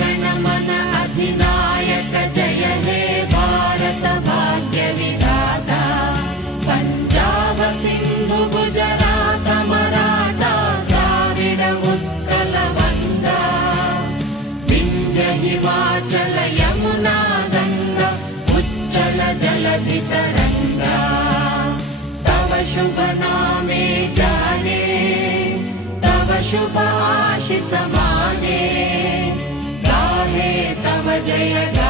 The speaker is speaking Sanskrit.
गण मन अधिनायक जय हे भारत भाग्य विधाता पंजाब सिंधु गुजरात मराठा द्राविड उत्कल गंगा विंध्य हिमाचल यमुना गंगा उच्चल जलधि तरंगा तव शुभ नामे जाने तव शुभ आशीष माने गाहे तव जय